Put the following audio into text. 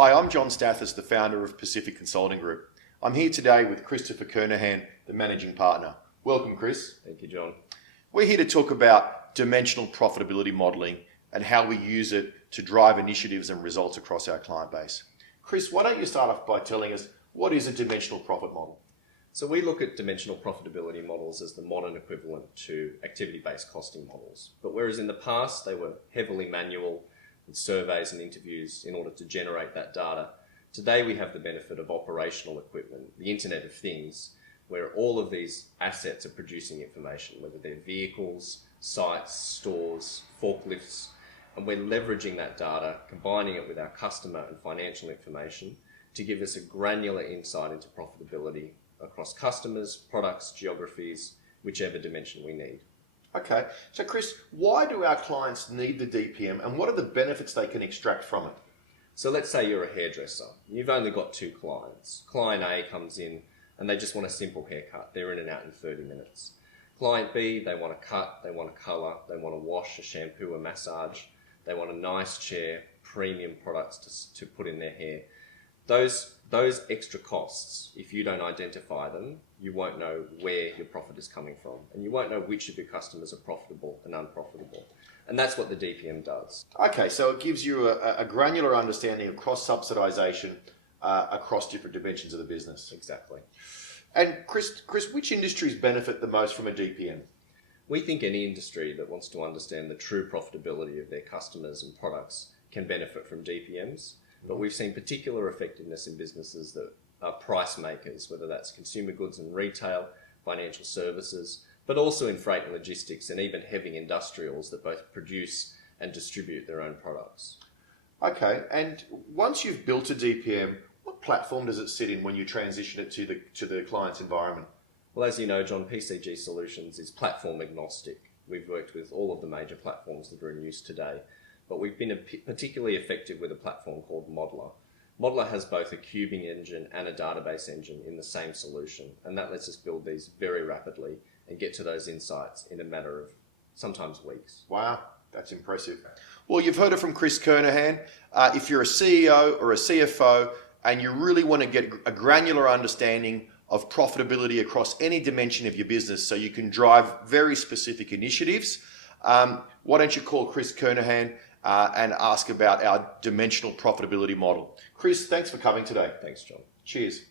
Hi, I'm John Stathis, the founder of Pacific Consulting Group. I'm here today with Christopher Kernahan, the Managing Partner. Welcome, Chris. Thank you, John. We're here to talk about dimensional profitability modelling and how we use it to drive initiatives and results across our client base. Chris, why don't you start off by telling us what is a dimensional profit model? So we look at dimensional profitability models as the modern equivalent to activity-based costing models. But whereas in the past they were heavily manual with surveys and interviews in order to generate that data, today we have the benefit of operational equipment, the Internet of Things, where all of these assets are producing information, whether they're vehicles, sites, stores, forklifts, and we're leveraging that data, combining it with our customer and financial information to give us a granular insight into profitability across customers, products, geographies, whichever dimension we need. Okay, so Chris, why do our clients need the DPM and what are the benefits they can extract from it? So let's say you're a hairdresser. You've only got two clients. Client A comes in and they just want a simple haircut. They're in and out in 30 minutes. Client B, they want a cut, they want a colour, they want a wash, a shampoo, a massage. They want a nice chair, premium products to put in their hair. Those extra costs, if you don't identify them, you won't know where your profit is coming from, and you won't know which of your customers are profitable and unprofitable. And that's what the DPM does. Okay, so it gives you a granular understanding of cross-subsidisation across different dimensions of the business. Exactly. And Chris, which industries benefit the most from a DPM? We think any industry that wants to understand the true profitability of their customers and products can benefit from DPMs. But we've seen particular effectiveness in businesses that are price makers, whether that's consumer goods and retail, financial services, but also in freight and logistics and even heavy industrials that both produce and distribute their own products. Okay, and once you've built a DPM, what platform does it sit in when you transition it to the client's environment? Well, as you know, John, PCG Solutions is platform agnostic. We've worked with all of the major platforms that are in use today. But we've been particularly effective with a platform called Modeler. Modeler has both a cubing engine and a database engine in the same solution, and that lets us build these very rapidly and get to those insights in a matter of sometimes weeks. Wow, that's impressive. Well, you've heard it from Chris Kernahan. If you're a CEO or a CFO and you really want to get a granular understanding of profitability across any dimension of your business so you can drive very specific initiatives, why don't you call Chris Kernahan and ask about our dimensional profitability model. Chris, thanks for coming today. Thanks, John. Cheers.